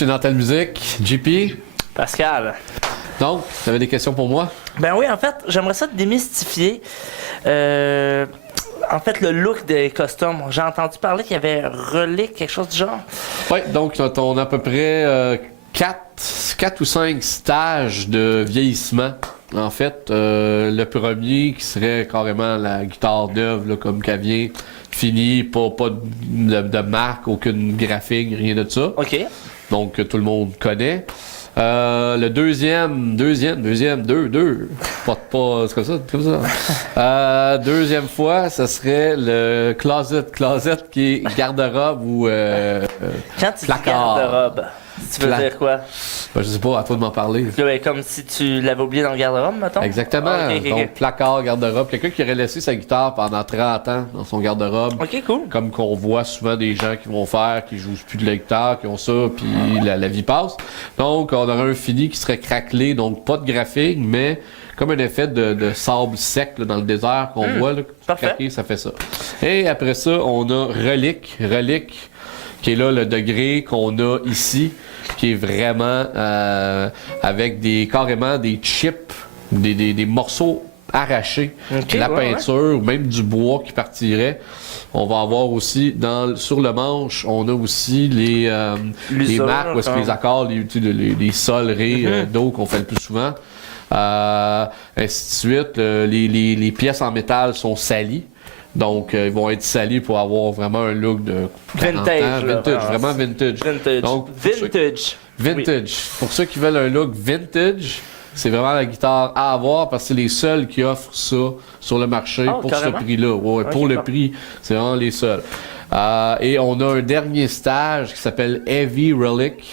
chez Nantel Musique. JP. Pascal. Donc, tu avais des questions pour moi? Ben oui, en fait, j'aimerais ça te démystifier. En fait, le look des costumes. J'ai entendu parler qu'il y avait relique, quelque chose du genre. Oui, donc on a à peu près 4 ou 5 stages de vieillissement. En fait, le premier qui serait carrément la guitare d'œuvre, là, comme qu'elle vient, finie, pas de marque, aucune graphique, rien de ça. OK. Donc, tout le monde connaît. Le deuxième, c'est comme ça. Deuxième fois, ce serait le closet qui est garde-robe ou Quand tu dis placard. garde-robe, tu veux dire quoi? Ben, je sais pas, à toi de m'en parler. Comme si tu l'avais oublié dans le garde-robe, mettons? Exactement. Ok. Donc, placard, garde-robe. Quelqu'un qui aurait laissé sa guitare pendant 30 ans dans son garde-robe. OK, cool. Comme qu'on voit souvent des gens qui vont faire, qui jouent plus de la guitare, qui ont ça, puis la vie passe. Donc, on aurait un fini qui serait craquelé, donc pas de graphique, mais comme un effet de sable sec là, dans le désert qu'on voit. Là, parfait. craquer, ça fait ça. Et après ça, on a relique, qui est là le degré qu'on a ici, qui est vraiment avec carrément des chips, des morceaux arrachés, Okay, la ouais. peinture, ou même du bois qui partirait. On va avoir aussi, sur le manche, on a aussi les marques, où est-ce que les accords, les soleries d'eau qu'on fait le plus souvent. Ainsi de suite. Les pièces en métal sont salies. Donc, ils vont être salis pour avoir vraiment un look de 40 Vintage, ans. là, Vintage, vraiment vintage. Vintage. Donc, Vintage. Vintage. Oui. Pour ceux qui veulent un look vintage, c'est vraiment la guitare à avoir parce que c'est les seuls qui offrent ça sur le marché pour carrément? ce prix-là. Ouais, Ok, pour le bon. prix, c'est vraiment les seuls. Et on a un dernier stage qui s'appelle Heavy Relic,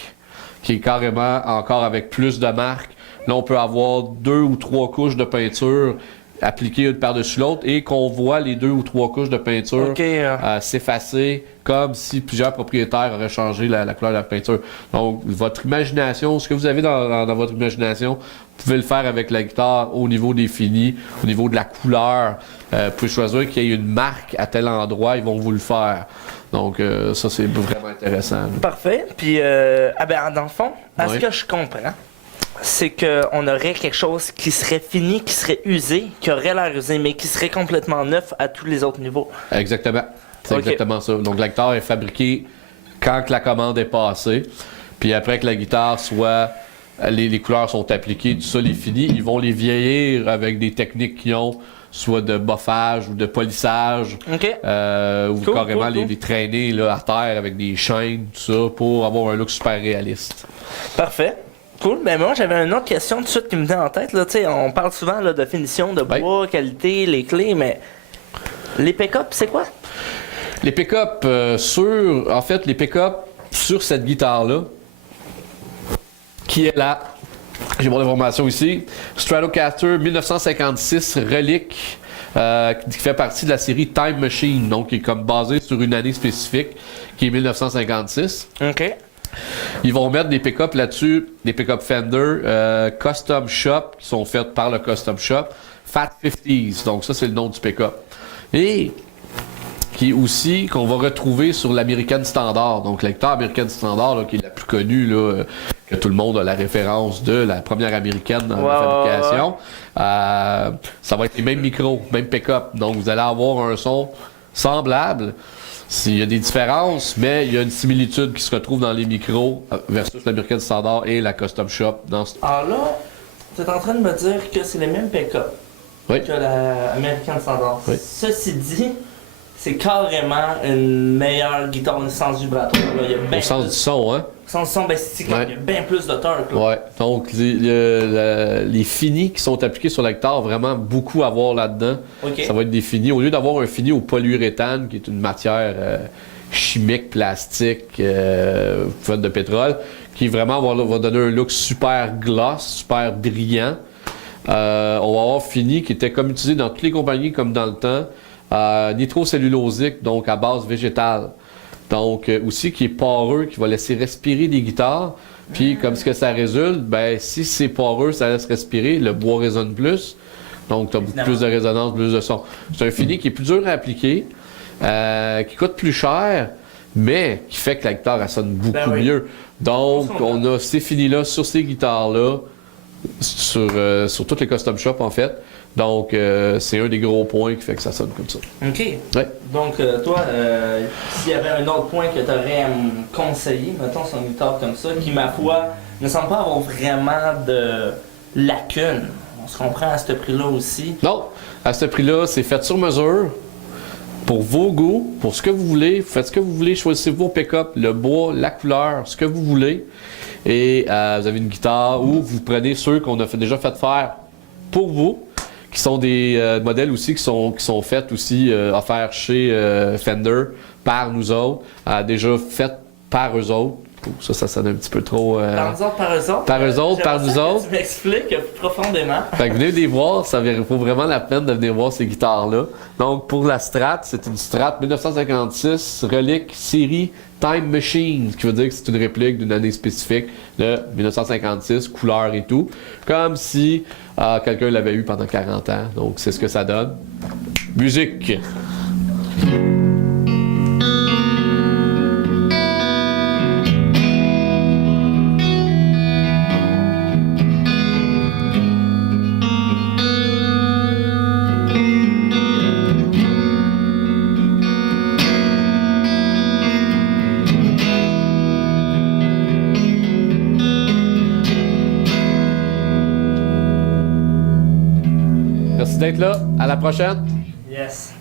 qui est carrément encore avec plus de marques. Là, on peut avoir 2 ou 3 couches de peinture appliquées une par-dessus l'autre et qu'on voit les 2 ou 3 couches de peinture OK. s'effacer comme si plusieurs propriétaires auraient changé la couleur de la peinture. Donc, votre imagination, ce que vous avez dans votre imagination, vous pouvez le faire avec la guitare au niveau des finis, au niveau de la couleur. Vous pouvez choisir qu'il y ait une marque à tel endroit, ils vont vous le faire. Donc, ça, c'est vraiment intéressant. Parfait. Puis, dans le fond, à ce Oui. que je comprends, c'est qu'on aurait quelque chose qui serait fini, qui serait usé, qui aurait l'air usé, mais qui serait complètement neuf à tous les autres niveaux. Exactement. C'est Ok. exactement ça. Donc, la guitare est fabriquée quand que la commande est passée. Puis après que la guitare soit... Les couleurs sont appliquées, tout ça, les finis, ils vont les vieillir avec des techniques qui ont soit de boffage ou de polissage. OK. Ou Cool, carrément cool, cool. les traîner là, à terre avec des chaînes, tout ça, pour avoir un look super réaliste. Parfait. Cool. Ben moi, j'avais une autre question tout de suite qui me vient en tête. Là. Tu sais, on parle souvent là, de finition, de bois, qualité, les clés, mais les pick-up, c'est quoi? Les pick-up les pick-up sur cette guitare-là, qui est là, j'ai mon information ici, Stratocaster 1956 Relic, qui fait partie de la série Time Machine, donc qui est comme basé sur une année spécifique, qui est 1956. OK. Ils vont mettre des pick-up là-dessus, des pick-up Fender, Custom Shop, qui sont faites par le Custom Shop, Fat 50s, donc ça c'est le nom du pick-up. Et qui est aussi qu'on va retrouver sur l'American Standard, donc la guitare American Standard, là, qui est la plus connue, là, que tout le monde a la référence de la première américaine dans la fabrication. Ça va être les mêmes micros, même pick-up, donc vous allez avoir un son semblable. Il y a des différences, mais il y a une similitude qui se retrouve dans les micros versus l'American Standard et la Custom Shop. Alors là, tu es en train de me dire que c'est les mêmes pick-up Oui. que la American Standard. Oui. Ceci dit, c'est carrément une meilleure guitare sans vibratoire. Là. Il y a bien Au sens plus... du son, hein? Sans son, ben, c'est clair, Ouais. il y a bien plus de torque. Là. Ouais. Donc, les finis qui sont appliqués sur la guitare, vraiment beaucoup à voir là-dedans. OK. Ça va être des finis. Au lieu d'avoir un fini au polyuréthane, qui est une matière chimique, plastique, faite de pétrole, qui vraiment va donner un look super gloss, super brillant. On va avoir fini qui était comme utilisé dans toutes les compagnies comme dans le temps. Nitrocellulosique, donc à base végétale. Donc, aussi qui est poreux, qui va laisser respirer des guitares. Puis, comme ce que ça résulte, ben si c'est poreux, ça laisse respirer, le bois résonne plus. Donc, tu as beaucoup plus de résonance, plus de son. C'est un fini qui est plus dur à appliquer, qui coûte plus cher, mais qui fait que la guitare, elle sonne beaucoup Ben oui. mieux. Donc, on a ces finis-là sur ces guitares-là, sur toutes les custom shops en fait. Donc, c'est un des gros points qui fait que ça sonne comme ça. OK. Ouais. Donc, toi, s'il y avait un autre point que tu aurais à me conseiller, mettons, sur une guitare comme ça, qui, ma foi, ne semble pas avoir vraiment de lacunes. On se comprend à ce prix-là aussi. Non, à ce prix-là, c'est fait sur mesure. Pour vos goûts, pour ce que vous voulez, vous faites ce que vous voulez, choisissez vos pick-up, le bois, la couleur, ce que vous voulez. Et vous avez une guitare ou vous prenez ceux qu'on a déjà fait faire pour vous, qui sont des modèles aussi qui sont faits aussi offerts chez Fender par nous autres, déjà faits par eux autres. Ça sonne un petit peu trop... Par nous autres, par eux autres? Par eux autres, par nous autres. Tu m'expliques profondément. Fait que venez les voir, ça vaut vraiment la peine de venir voir ces guitares-là. Donc pour la Strat, c'est une Strat 1956, relique série Time Machine, ce qui veut dire que c'est une réplique d'une année spécifique de 1956, couleur et tout. Comme si quelqu'un l'avait eu pendant 40 ans. Donc c'est ce que ça donne. Musique! Merci d'être là. À la prochaine. Yes.